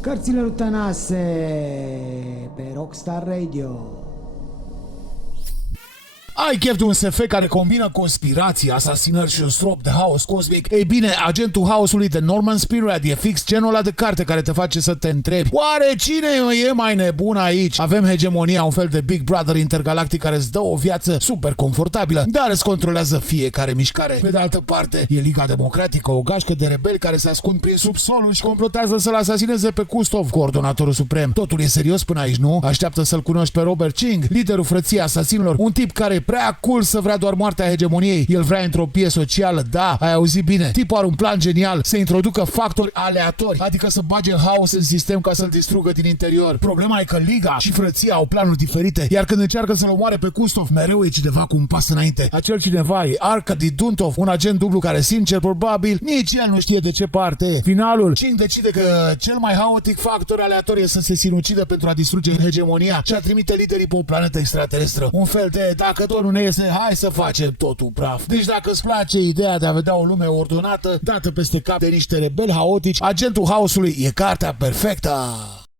Cărțile lui Tănase pe Rockstar Radio. Ai chef de un SF care combină conspirații, asasinări și un strop de haos cosmic? Ei bine, Agentul Haosului de Norman Spinrad e fix genul ăla de carte care te face să te întrebi: oare cine e mai nebun aici? Avem hegemonia, un fel de Big Brother intergalactic care îți dă o viață super confortabilă, dar îți controlează fiecare mișcare. Pe de altă parte, e Liga Democratică, o gașcă de rebeli care se ascund prin subsolul și complotează să-l asasineze pe Kustov, coordonatorul suprem. Totul e serios până aici, nu? Așteaptă să-l cunoști pe Robert Ching, liderul frăției asasinilor, un tip care e prea cool să vrea doar moartea hegemoniei. El vrea entropie socială, da, ai auzit bine. Tipul are un plan genial, să introducă factori aleatori, adică să bage haos în sistem ca să-l distrugă din interior. Problema e că Liga și frăția au planuri diferite, iar când încearcă să-l omoare pe Kustov, mereu e cineva cu un pas înainte. Acel cineva e Arkady Duntov, un agent dublu care, sincer, probabil nici el nu știe de ce parte e. Finalul, Ching decide că cel mai haotic factor aleator e să se sinucidă pentru a distruge hegemonia și a trimite liderii pe o planetă extraterestră. Un fel de, dacă tot nu ne iese, hai să facem totul praf. Deci dacă îți place ideea de a vedea o lume ordonată, dată peste cap de niște rebeli haotici, Agentul Haosului e cartea perfectă.